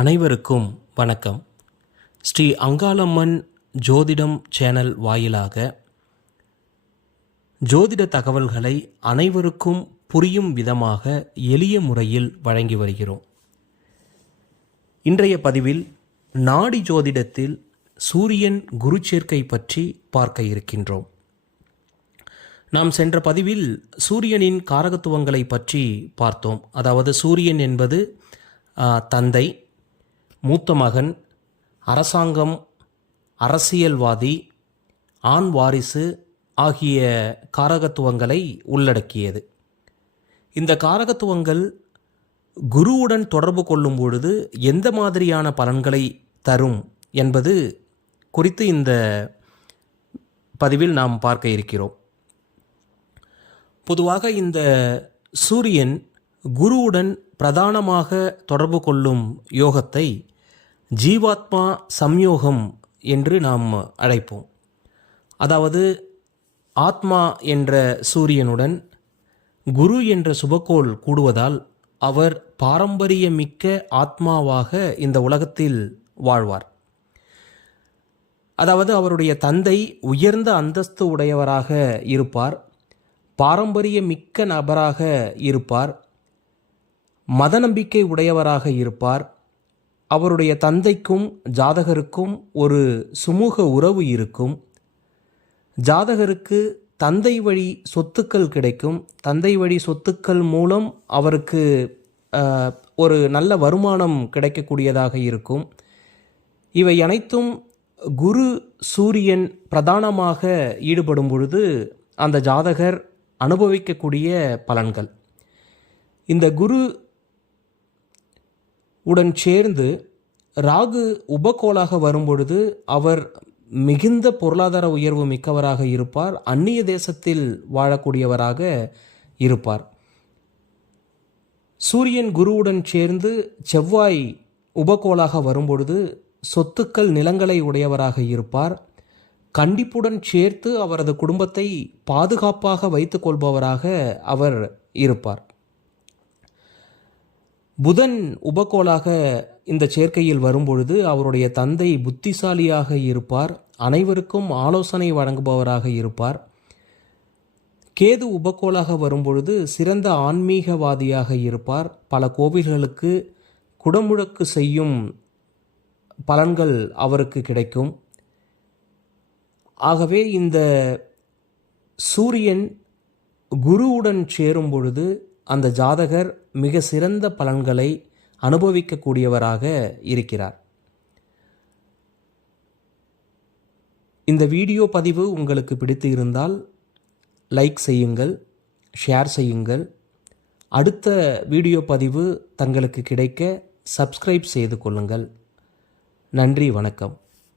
அனைவருக்கும் வணக்கம். ஸ்ரீ அங்காளம்மன் ஜோதிடம் சேனல் வாயிலாக ஜோதிட தகவல்களை அனைவருக்கும் புரியும் விதமாக எளிய முறையில் வழங்கி வருகிறோம். இன்றைய பதிவில் நாடி ஜோதிடத்தில் சூரியன் குரு சேர்க்கை பற்றி பார்க்க இருக்கின்றோம். நாம் சென்ற பதிவில் சூரியனின் காரகத்துவங்களை பற்றி பார்த்தோம். அதாவது சூரியன் என்பது தந்தை, மூத்த மகன், அரசாங்கம், அரசியல்வாதி, ஆண் வாரிசு ஆகிய காரகத்துவங்களை உள்ளடக்கியது. இந்த காரகத்துவங்கள் குருவுடன் தொடர்பு கொள்ளும் பொழுது எந்த மாதிரியான பலன்களை தரும் என்பது குறித்து இந்த பதிவில் நாம் பார்க்க இருக்கிறோம். பொதுவாக இந்த சூரியன் குருவுடன் பிரதானமாக தொடர்பு கொள்ளும் யோகத்தை ஜீவாத்மா சம்யோகம் என்று நாம் அழைப்போம். அதாவது ஆத்மா என்ற சூரியனுடன் குரு என்ற சுபக்கோள் கூடுவதால் அவர் பாரம்பரியமிக்க ஆத்மாவாக இந்த உலகத்தில் வாழ்வார். அதாவது அவருடைய தந்தை உயர்ந்த அந்தஸ்து உடையவராக இருப்பார், பாரம்பரியமிக்க நபராக இருப்பார், மத நம்பிக்கை உடையவராக இருப்பார். அவருடைய தந்தைக்கும் ஜாதகருக்கும் ஒரு சுமூக உறவு இருக்கும். ஜாதகருக்கு தந்தை வழி சொத்துக்கள் கிடைக்கும். தந்தை வழி சொத்துக்கள் மூலம் அவருக்கு ஒரு நல்ல வருமானம் கிடைக்கக்கூடியதாக இருக்கும். இவை அனைத்தும் குரு சூரியன் பிரதானமாக ஈடுபடும் பொழுது அந்த ஜாதகர் அனுபவிக்கக்கூடிய பலன்கள். இந்த குரு உடன் சேர்ந்து ராகு உபகோளாக வரும்பொழுது அவர் மிகுந்த பொருளாதார உயர்வு மிக்கவராக இருப்பார், அந்நிய தேசத்தில் வாழக்கூடியவராக இருப்பார். சூரியன் குருவுடன் சேர்ந்து செவ்வாய் உபகோளாக வரும்பொழுது சொத்துக்கள், நிலங்களை உடையவராக இருப்பார். கண்டிப்புடன் சேர்த்து அவரது குடும்பத்தை பாதுகாப்பாக வைத்துக் கொள்பவராக அவர் இருப்பார். புதன் உபகோளாக இந்த சேர்க்கையில் வரும்பொழுது அவருடைய தந்தை புத்திசாலியாக இருப்பார், அனைவருக்கும் ஆலோசனை வழங்குபவராக இருப்பார். கேது உபகோளாக வரும்பொழுது சிறந்த ஆன்மீகவாதியாக இருப்பார், பல கோவில்களுக்கு குடமுழக்கு செய்யும் பலன்கள் அவருக்கு கிடைக்கும். ஆகவே இந்த சூரியன் குருவுடன் சேரும் பொழுது அந்த ஜாதகர் மிக சிறந்த பலன்களை அனுபவிக்கக்கூடியவராக இருக்கிறார். இந்த வீடியோ பதிவு உங்களுக்கு பிடித்து இருந்தால் லைக் செய்யுங்கள், ஷேர் செய்யுங்கள். அடுத்த வீடியோ பதிவு தங்களுக்கு கிடைக்க சப்ஸ்கிரைப் செய்து கொள்ளுங்கள். நன்றி, வணக்கம்.